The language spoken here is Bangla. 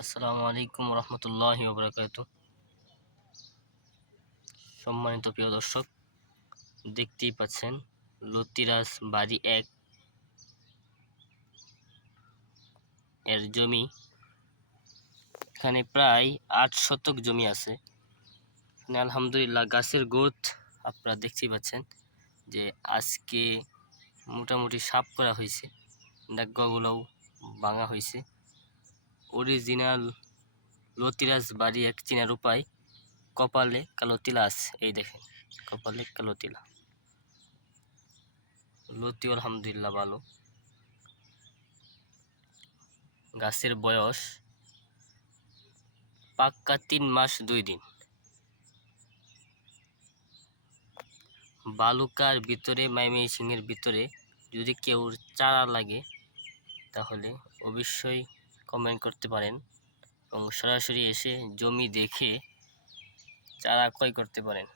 আসসালামু আলাইকুম রহমতুল্লাহি ওবরাকাতুহ। সম্মানিত প্রিয় দর্শক, দেখতেই পাচ্ছেন লতিরাজ বাড়ি ১ এর জমি। এখানে প্রায় ৮ শতক জমি আছে। এখানে আলহামদুলিল্লাহ গাছের গ্রোথ আপনারা দেখতেই পাচ্ছেন যে আজকে মোটামুটি সাফ করা হয়েছে, ডাগ্গাগুলোও ভাঙা হয়েছে। অরিজিনাল লতিরাজ বাড়ি ১ চিনার উপায়, কপালে কালো তিলা আছে। এই দেখেন, কপালে কালো তিলা। লতি আলহামদুলিল্লাহ ভালো। গাছের বয়স পাক্কা ৩ মাস ২ দিন। বালুকার ভিতরে, ময়মনসিংহের ভিতরে যদি কেউ চারা লাগে তাহলে অবশ্যই কমেন্ট করতে পারেন এবং সরাসরি এসে জমি দেখে চারা ক্রয় করতে পারেন।